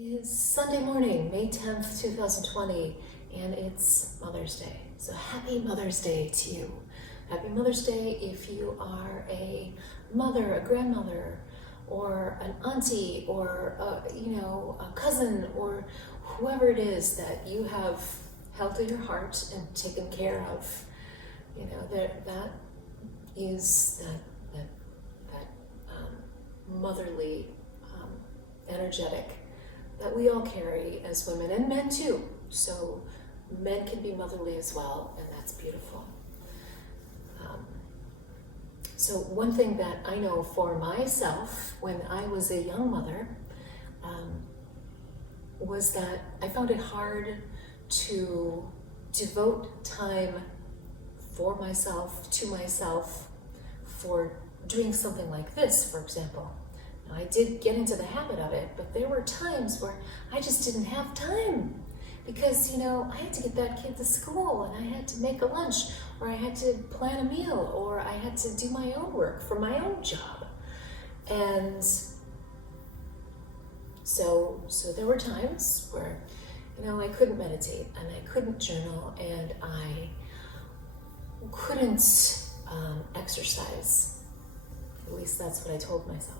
Is Sunday morning, May 10th, 2020, and it's Mother's Day. So happy Mother's Day to you. Happy Mother's Day if you are a mother, a grandmother, or an auntie, or a cousin, or whoever it is that you have held to your heart and taken care of. You know, that is that motherly, energetic that we all carry as women, and men too. So men can be motherly as well, and that's beautiful. So one thing that I know for myself when I was a young mother was that I found it hard to devote time for myself, to myself, for doing something like this, for example. Now, I did get into the habit of it, but there were times where I just didn't have time because, I had to get that kid to school, and I had to make a lunch, or I had to plan a meal, or I had to do my own work for my own job. And so there were times where, I couldn't meditate, and I couldn't journal, and I couldn't exercise. At least that's what I told myself.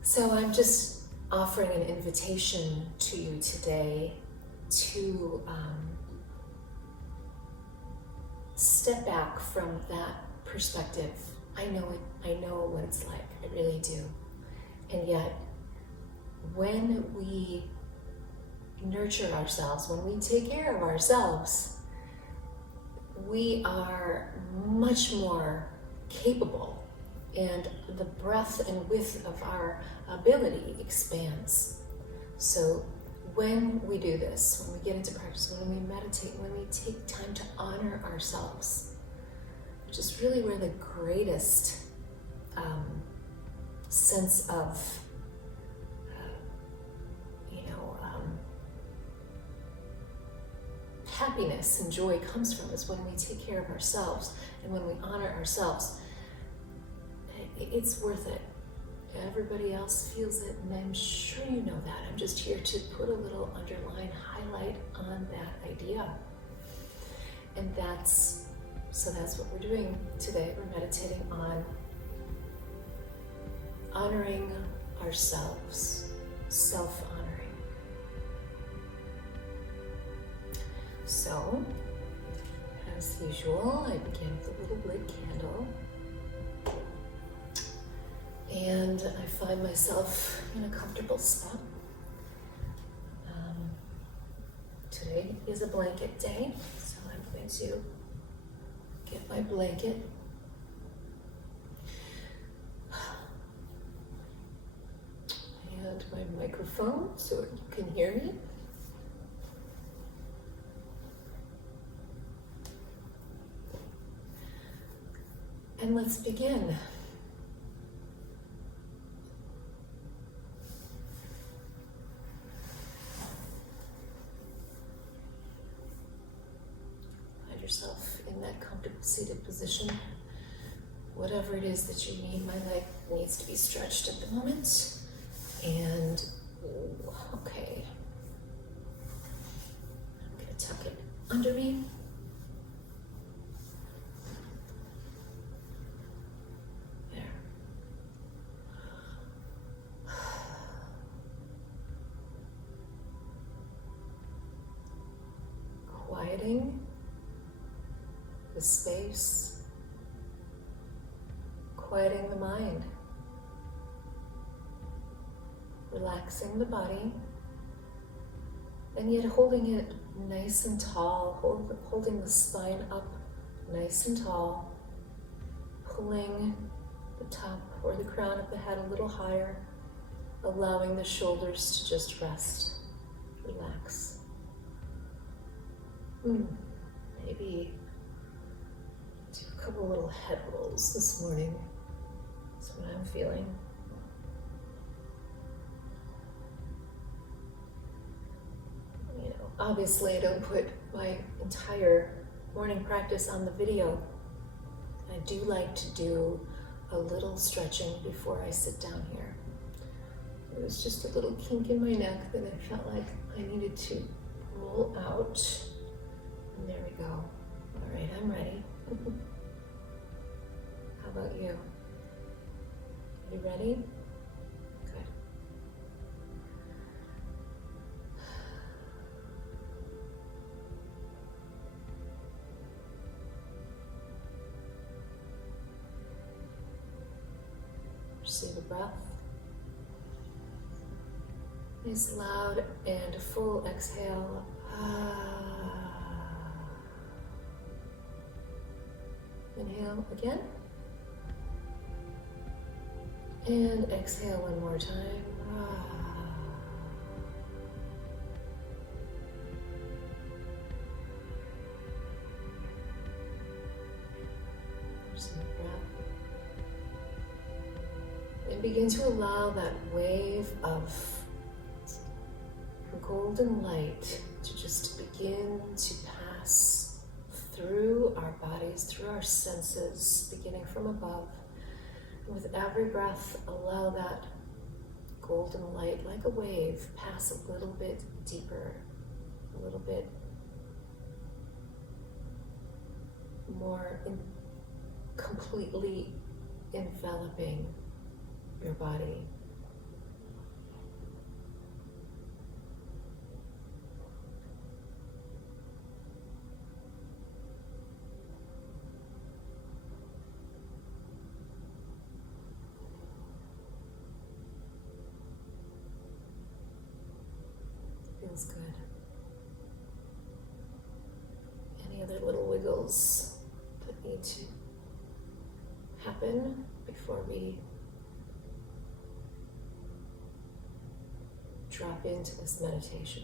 So I'm just offering an invitation to you today to step back from that perspective. I know what it's like, I really do. And yet, when we nurture ourselves, when we take care of ourselves, we are much more capable, and the breadth and width of our ability expands. So when we do this, when we get into practice, when we meditate, when we take time to honor ourselves, which is really where the greatest sense of happiness and joy comes from, is when we take care of ourselves and when we honor ourselves. It's worth it. Everybody else feels it, and I'm sure you know that. I'm just here to put a little underline highlight on that idea. And that's what we're doing today. We're meditating on honoring ourselves, self-honoring. So, as usual, I begin with a little lit candle. And I find myself in a comfortable spot. Today is a blanket day, so I'm going to get my blanket. And my microphone so you can hear me. And let's begin. Find yourself in that comfortable seated position. Whatever it is that you need, my leg needs to be stretched at the moment. And, okay. I'm going to tuck it under me. Quieting the space, quieting the mind, relaxing the body, and yet holding it nice and tall, holding the spine up nice and tall, pulling the top or the crown of the head a little higher, allowing the shoulders to just rest, relax. Maybe do a couple little head rolls this morning. That's what I'm feeling. Obviously I don't put my entire morning practice on the video. I do like to do a little stretching before I sit down here. There was just a little kink in my neck that I felt like I needed to roll out. And there we go. All right, I'm ready. How about you? You ready? Good. Receive a breath. Nice loud and full exhale. Inhale again. And exhale one more time. Receive a breath. And begin to allow that wave of golden light to just begin to pass through our bodies, through our senses, beginning from above. And with every breath, allow that golden light, like a wave, pass a little bit deeper, a little bit more completely enveloping your body. Feels good. Any other little wiggles that need to happen before we drop into this meditation?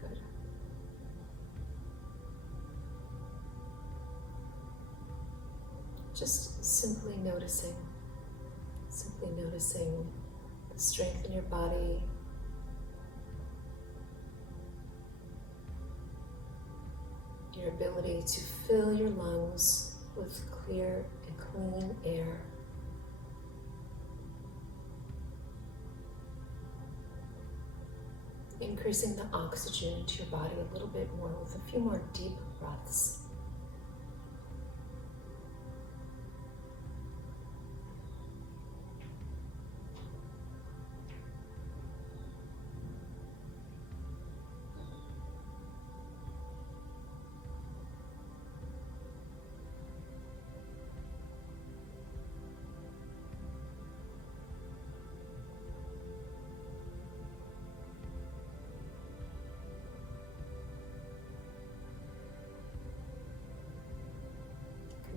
Good. Just simply noticing the strength in your body, your ability to fill your lungs with clear and clean air. Increasing the oxygen to your body a little bit more with a few more deep breaths.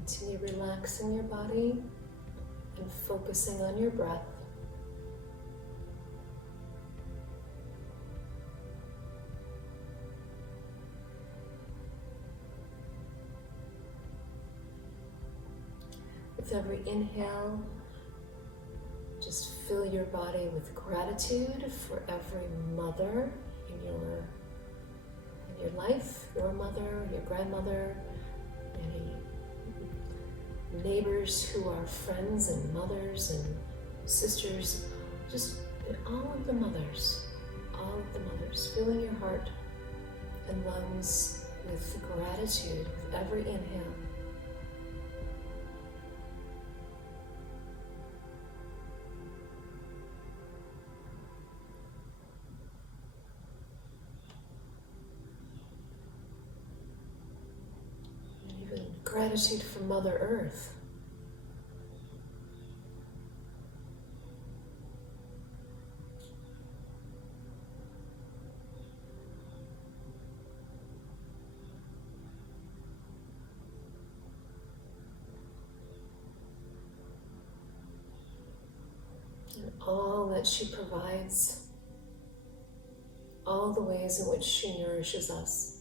Continue relaxing your body and focusing on your breath. With every inhale, just fill your body with gratitude for every mother in your life, your mother, your grandmother, any neighbors who are friends and mothers and sisters, just all of the mothers, filling your heart and lungs with gratitude with every inhale. Gratitude for Mother Earth. And all that she provides, all the ways in which she nourishes us.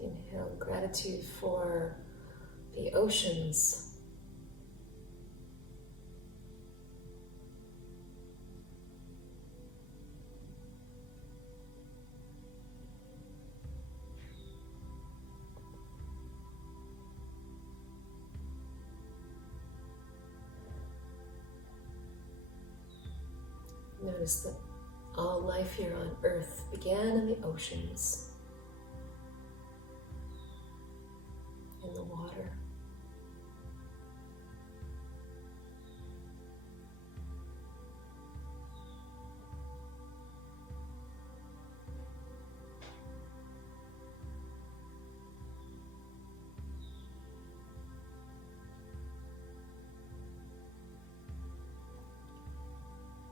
Inhale gratitude for the oceans, Notice that all life here on Earth began in the oceans, in the water.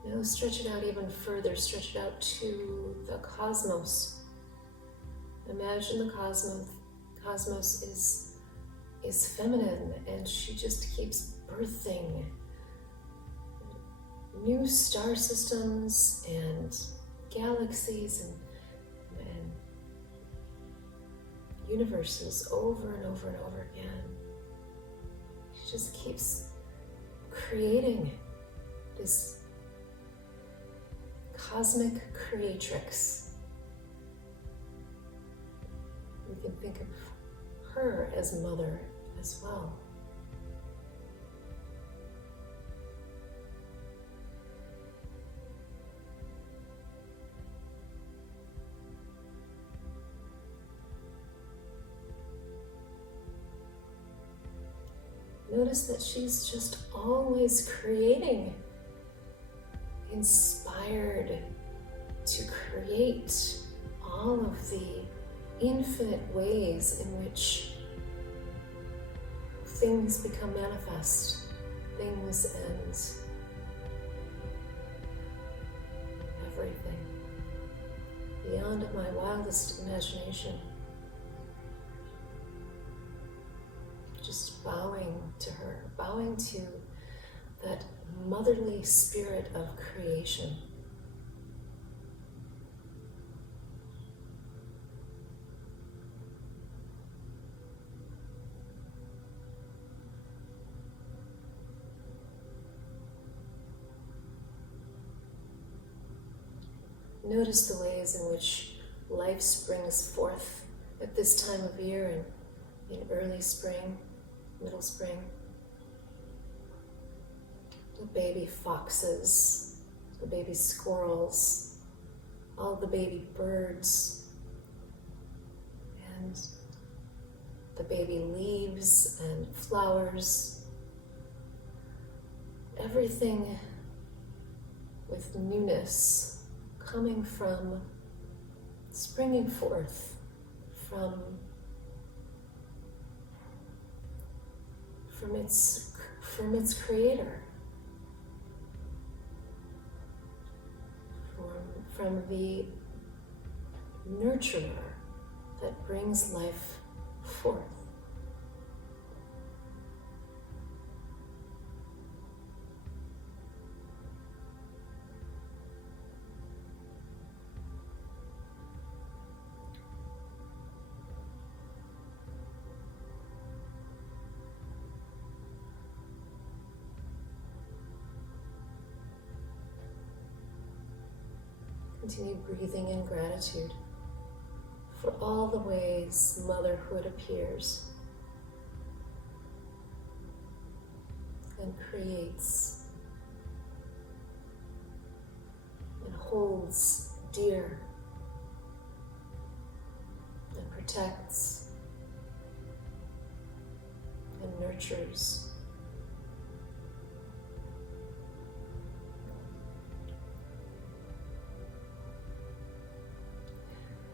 Now stretch it out even further, stretch it out to the cosmos. Imagine the cosmos. Cosmos is feminine, and she just keeps birthing new star systems and galaxies and universes over and over and over again. She just keeps creating this cosmic creatrix. We can think of her as mother as well. Notice that she's just always creating, inspired to create all of the infinite ways in which things become manifest, things and everything, beyond my wildest imagination. Just bowing to her, bowing to that motherly spirit of creation. Notice the ways in which life springs forth at this time of year in early spring, middle spring. The baby foxes, the baby squirrels, all the baby birds, and the baby leaves and flowers. Everything with newness coming from, springing forth from its creator, from the nurturer that brings life forth. Continue breathing in gratitude for all the ways motherhood appears and creates and holds dear and protects and nurtures.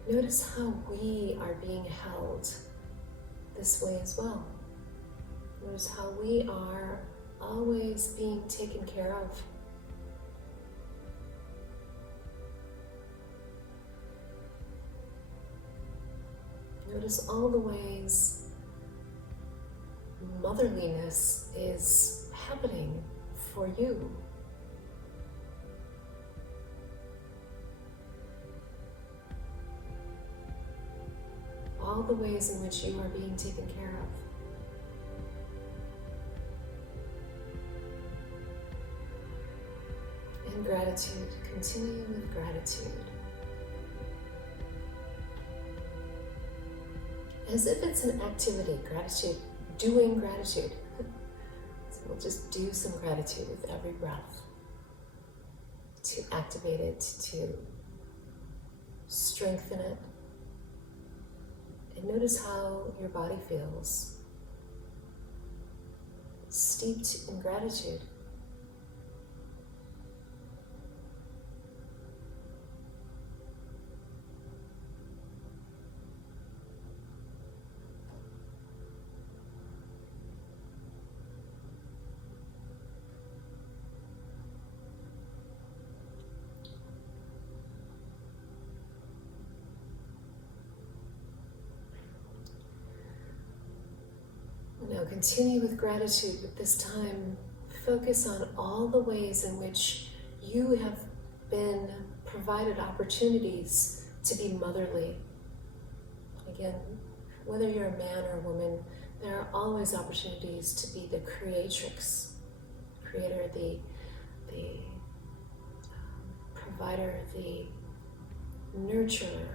Notice how we are being held this way as well. Notice how we are always being taken care of. Notice all the ways motherliness is happening for you. All the ways in which you are being taken care of. And gratitude, continue with gratitude. As if it's an activity, gratitude, doing gratitude. So we'll just do some gratitude with every breath. 2, to activate it, to strengthen it. And notice how your body feels, steeped in gratitude. Now continue with gratitude, but this time focus on all the ways in which you have been provided opportunities to be motherly. Again, whether you're a man or a woman, there are always opportunities to be the creatrix, creator, the provider, the nurturer.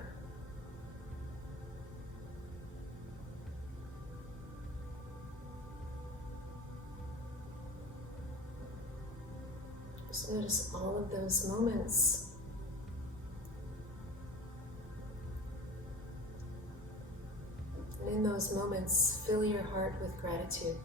Just notice all of those moments. And in those moments, fill your heart with gratitude.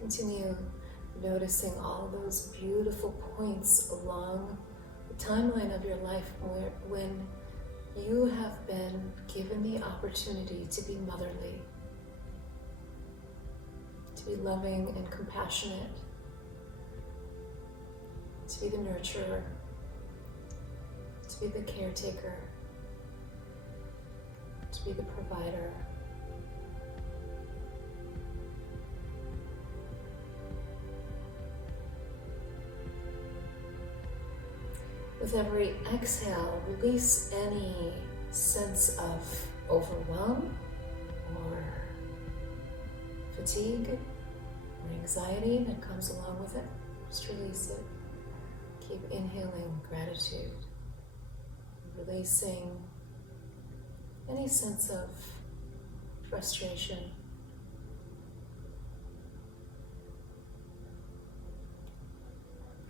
Continue noticing all those beautiful points along the timeline of your life when you have been given the opportunity to be motherly, to be loving and compassionate, to be the nurturer, to be the caretaker, to be the provider. With every exhale, release any sense of overwhelm or fatigue or anxiety that comes along with it. Just release it. Keep inhaling gratitude, releasing any sense of frustration.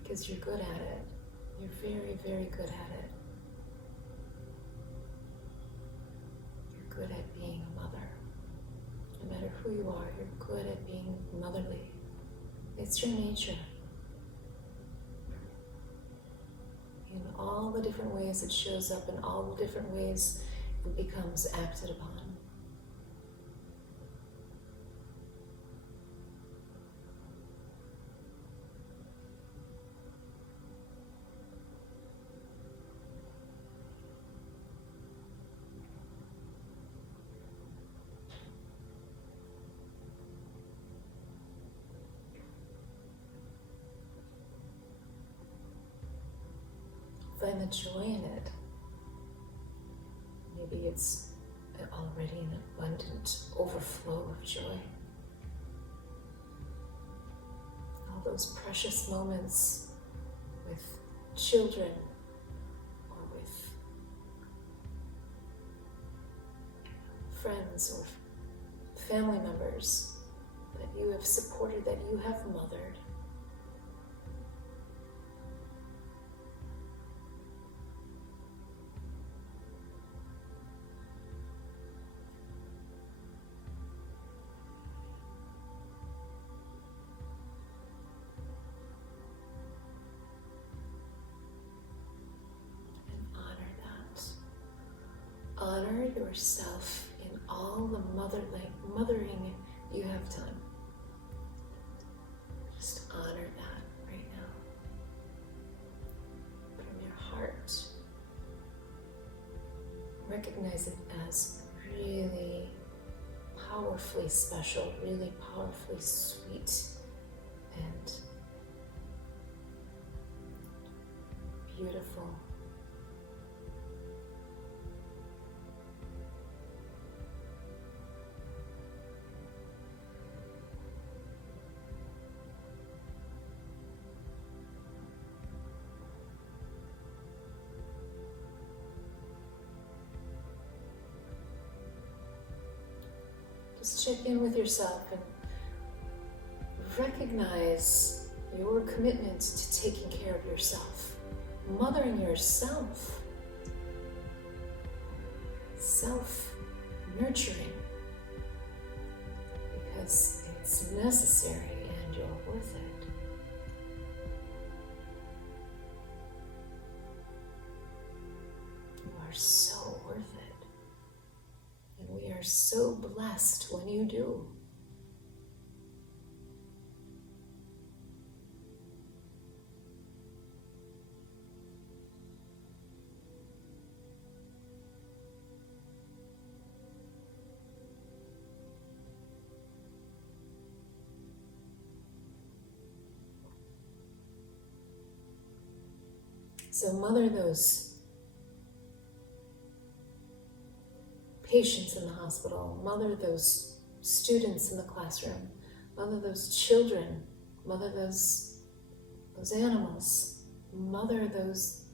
Because you're good at it. You're very, very good at it. You're good at being a mother. No matter who you are, you're good at being motherly. It's your nature. In all the different ways it shows up, in all the different ways it becomes acted upon. Find the joy in it. Maybe it's already an abundant overflow of joy. All those precious moments with children or with friends or family members that you have supported, that you have mothered. Honor yourself in all the mothering you have done. Just honor that right now. recognize it as really powerfully special, really powerfully sweet and beautiful. Just check in with yourself and recognize your commitment to taking care of yourself, mothering yourself, self-nurturing, because it's necessary and you're worth it. You are so worth it. And we are so blessed when you do. So mother those patients in the hospital, mother those students in the classroom, mother those children, mother those animals, mother those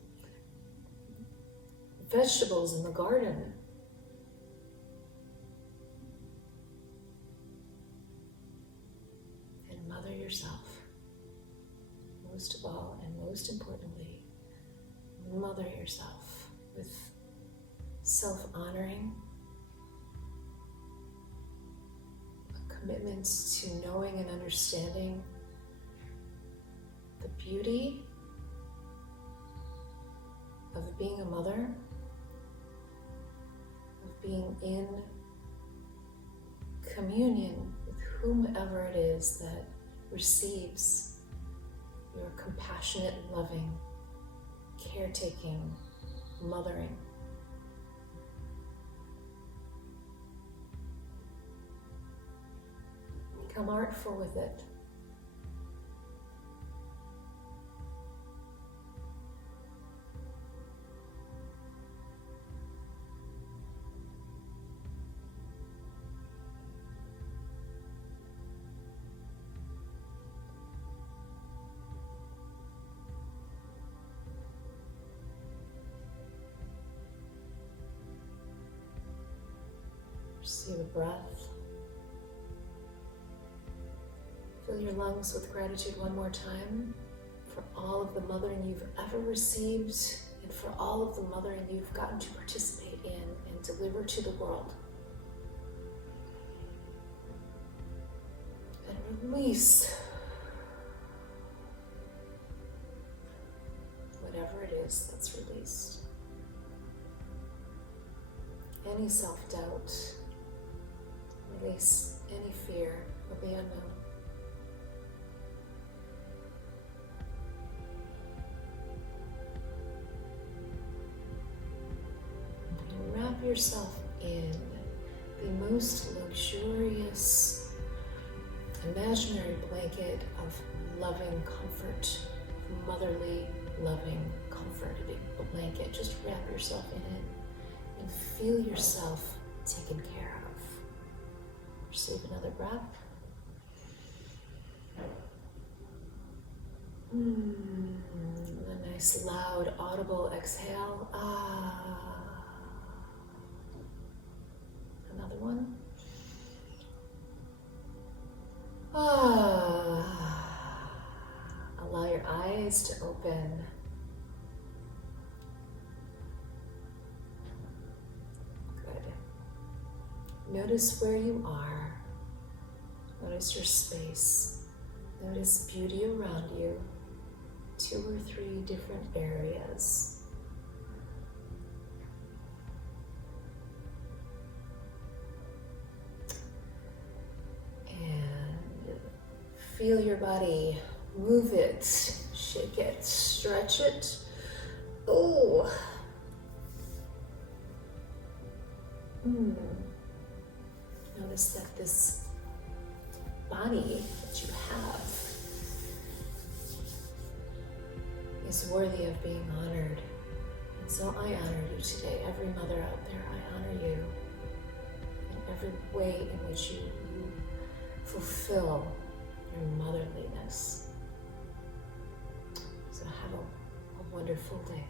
vegetables in the garden. And mother yourself. Most of all, and most importantly, mother yourself with self-honoring, a commitment to knowing and understanding the beauty of being a mother, of being in communion with whomever it is that receives your compassionate, loving, caretaking, mothering. Become artful with it. Receive a breath. Fill your lungs with gratitude one more time for all of the mothering you've ever received and for all of the mothering you've gotten to participate in and deliver to the world. And release whatever it is that's released. Any self-doubt. Release any fear of the unknown. And wrap yourself in the most luxurious, imaginary blanket of loving comfort, motherly, loving comfort. A big blanket. Just wrap yourself in it and feel yourself taken care of. Receive another breath. A nice, loud, audible exhale. Another one. Allow your eyes to open. Notice where you are. Notice your space. Notice beauty around you. 2 or 3 different areas. And feel your body. Move it. Shake it. Stretch it. Oh. Notice that this body that you have is worthy of being honored. And so I honor you today. Every mother out there, I honor you in every way in which you fulfill your motherliness. So have a wonderful day.